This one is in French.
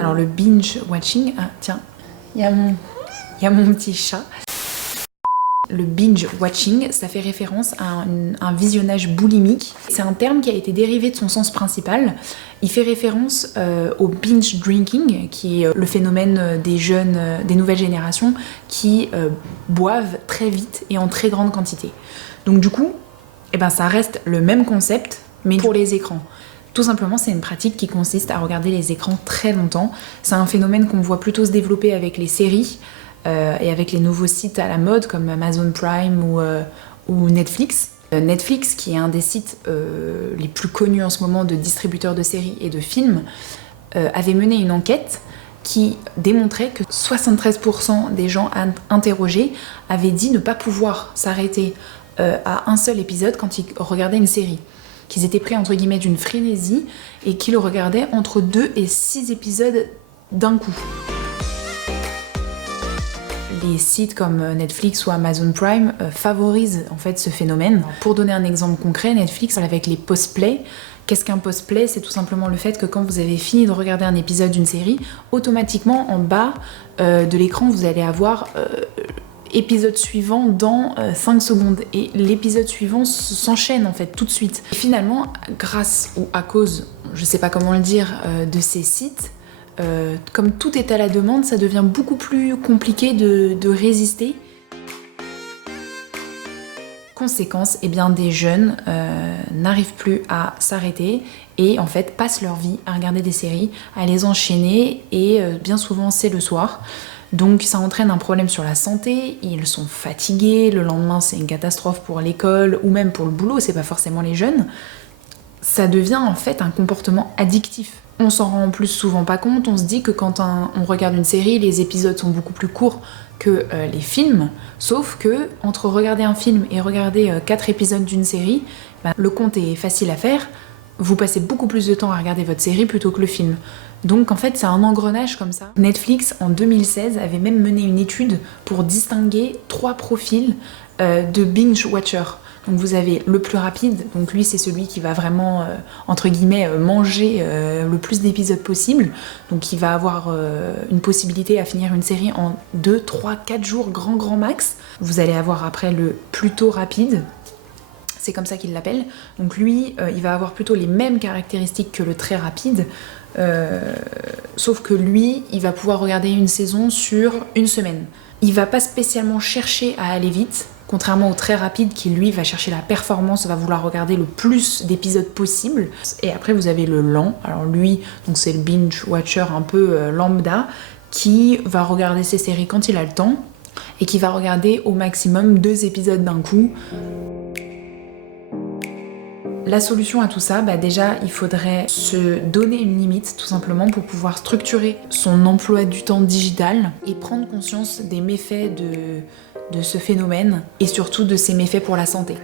Alors le binge watching, ah tiens, il y a mon petit chat. Le binge watching, ça fait référence à un visionnage boulimique. C'est un terme qui a été dérivé de son sens principal. Il fait référence au binge drinking, qui est le phénomène des jeunes, des nouvelles générations qui boivent très vite et en très grande quantité. Donc du coup, eh ben, ça reste le même concept, mais pour les écrans. Tout simplement, c'est une pratique qui consiste à regarder les écrans très longtemps. C'est un phénomène qu'on voit plutôt se développer avec les séries, et avec les nouveaux sites à la mode comme Amazon Prime ou Netflix. Netflix, qui est un des sites les plus connus en ce moment de distributeurs de séries et de films, avait mené une enquête qui démontrait que 73% des gens interrogés avaient dit ne pas pouvoir s'arrêter à un seul épisode quand ils regardaient une série. Qu'ils étaient pris entre guillemets d'une frénésie et qu'ils regardaient entre 2 et 6 épisodes d'un coup. Les sites comme Netflix ou Amazon Prime favorisent en fait ce phénomène. Pour donner un exemple concret, Netflix avec les post-play. Qu'est-ce qu'un post-play? C'est tout simplement le fait que quand vous avez fini de regarder un épisode d'une série, automatiquement en bas de l'écran vous allez avoir épisode suivant dans 5 secondes et l'épisode suivant s'enchaîne en fait tout de suite. Et finalement, grâce ou à cause, je sais pas comment le dire, de ces sites, comme tout est à la demande, ça devient beaucoup plus compliqué de résister. Conséquence, eh bien, des jeunes n'arrivent plus à s'arrêter et en fait passent leur vie à regarder des séries, à les enchaîner et bien souvent c'est le soir. Donc ça entraîne un problème sur la santé, ils sont fatigués, le lendemain c'est une catastrophe pour l'école ou même pour le boulot, c'est pas forcément les jeunes. Ça devient en fait un comportement addictif. On s'en rend en plus souvent pas compte, on se dit que quand on regarde une série, les épisodes sont beaucoup plus courts que les films, sauf que entre regarder un film et regarder 4 épisodes d'une série, ben, le compte est facile à faire, vous passez beaucoup plus de temps à regarder votre série plutôt que le film. Donc en fait c'est un engrenage comme ça. Netflix en 2016 avait même mené une étude pour distinguer 3 profils de binge watcher. Donc vous avez le plus rapide, donc lui c'est celui qui va vraiment entre guillemets manger le plus d'épisodes possible, donc il va avoir une possibilité à finir une série en 2, 3, 4 jours grand max. Vous allez avoir après le plutôt rapide, c'est comme ça qu'il l'appelle, donc lui il va avoir plutôt les mêmes caractéristiques que le très rapide, sauf que lui il va pouvoir regarder une saison sur une semaine. Il va pas spécialement chercher à aller vite, contrairement au très rapide qui lui va chercher la performance, va vouloir regarder le plus d'épisodes possible. Et après vous avez le lent, alors lui donc c'est le binge watcher un peu lambda qui va regarder ses séries quand il a le temps et qui va regarder au maximum 2 épisodes d'un coup. La solution à tout ça, bah déjà il faudrait se donner une limite tout simplement pour pouvoir structurer son emploi du temps digital et prendre conscience des méfaits de ce phénomène et surtout de ses méfaits pour la santé.